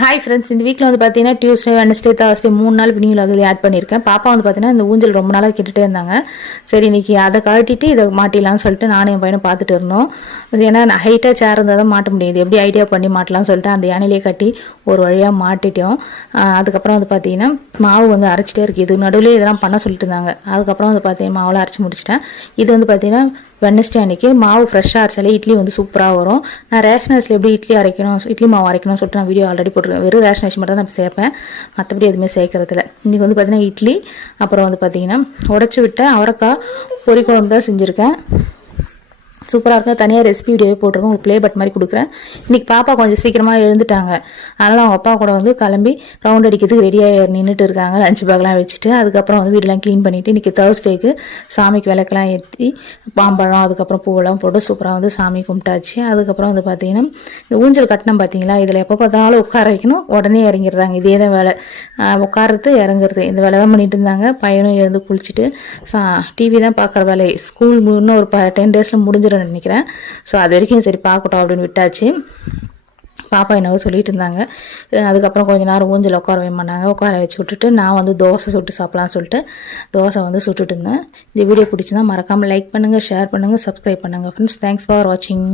Hi friends, இந்த வீக்கில் வந்து பார்த்தீங்கன்னா டியூஸ்டே, வெனஸ்டே, தேர்ஸ்டே 3 நாள் வினிங் விலாகில் ஆட் பண்ணியிருக்கேன். பாப்பா வந்து பார்த்தீங்கன்னா இந்த ஊஞ்சல் ரொம்ப நாளாக கேட்டுகிட்டே இருந்தாங்க. சரி இன்னைக்கு அதை கழட்டிட்டு இதை மாட்டிடலாம்னு சொல்லிட்டு நானும் என் பையனை பார்த்துட்டு இருந்தோம். அது ஏன்னா ஹைட்டாக சேர் இருந்தால் தான் மாட்ட முடியுது, எப்படி ஐடியா பண்ணி மாட்டலாம்னு சொல்லிட்டு அந்த யானையிலே கட்டி ஒரு வழியாக மாட்டிட்டோம். அதுக்கப்புறம் வந்து பார்த்தீங்கன்னா மாவு வந்து அரைச்சிட்டே இருக்குது. இது நடுவில் இதெல்லாம் பண்ண சொல்லிட்டு இருந்தாங்க. அதுக்கப்புறம் வந்து பார்த்தீங்கன்னா மாவெல்லாம் அரைச்சி முடிச்சிட்டேன். இது வந்து பார்த்தீங்கன்னா வெனஸ்டே அன்றைக்கி மாவு ஃப்ரெஷ்ஷாக அரைச்சாலே இட்லி வந்து சூப்பராக வரும். நான் ரேஷன் அரிசியில் எப்படி இட்லி அரைக்கணும், இட்லி மாவு அரைக்கணும்னு சொல்லிட்டு நான் வீடியோ ஆல்ரெடி போட்டிருக்கேன். வெறும் ரேஷன் அரிசி மட்டும் தான் நான் சேர்ப்பேன், மற்றபடி எதுவுமே சேர்க்கறதில்ல. இன்றைக்கி வந்து பார்த்திங்கன்னா இட்லி, அப்புறம் வந்து பார்த்திங்கன்னா உடச்சி விட்ட அவரைக்காய் பொரி குழம்பு தான் செஞ்சுருக்கேன். சூப்பராக இருக்கும். தனியாக ரெசிபி வீடியோவே போட்டிருக்கோம், உங்களுக்கு ப்ளே பட் மாதிரி கொடுக்குறேன். இன்றைக்கி பாப்பா கொஞ்சம் சீக்கிரமாக எழுந்துட்டாங்க. அதனால் அவங்க அப்பா கூட வந்து கிளம்பி ரவுண்ட் அடிக்கிறதுக்கு ரெடியாக நின்றுட்டு இருக்காங்க, லஞ்ச் பேக்லாம் வச்சுட்டு. அதுக்கப்புறம் வந்து வீடெல்லாம் க்ளீன் பண்ணிவிட்டு இன்றைக்கி தேர்ஸ்டேக்கு சாமிக்கு விளக்கெல்லாம் ஏற்றி பாம்பழம் அதுக்கப்புறம் பூவெல்லாம் போட்டு சூப்பராக வந்து சாமி கும்பிட்டாச்சு. அதுக்கப்புறம் வந்து பார்த்திங்கன்னா இந்த ஊஞ்சல் கட்டணம் பார்த்தீங்களா, இதில் எப்போ பார்த்தாலும் உட்கார வைக்கணும், உடனே இறங்கிடுறாங்க. இதே தான் வேலை, உட்காரது இறங்குறது, இந்த வேலை தான் பண்ணிட்டு இருந்தாங்க. பையனும் எழுந்து குளிச்சுட்டு டிவி தான் பார்க்குற வேலை. ஸ்கூல் இன்னும் ஒரு 10 டேஸில் முடிஞ்சிடும் நினைக்கிறேன். ஸோ அது வரைக்கும் சரி பார்க்கட்டும் அப்படின்னு விட்டாச்சு. பாப்பா என்னவோ சொல்லிட்டு இருந்தாங்க. அதுக்கப்புறம் கொஞ்ச நேரம் ஊஞ்சல் உட்கார வைமானாங்க. உட்கார வச்சு விட்டுட்டு நான் வந்து தோசை சுட்டு சாப்பிட்லான்னு சொல்லிட்டு தோசை வந்து சுட்டுட்டு இருந்தேன். இந்த வீடியோ பிடிச்சிருந்தா மறக்காமல் லைக் பண்ணுங்கள், ஷேர் பண்ணுங்கள், சப்ஸ்கிரைப் பண்ணுங்கள் ஃப்ரெண்ட்ஸ். தேங்க்ஸ் ஃபார் வாட்சிங்.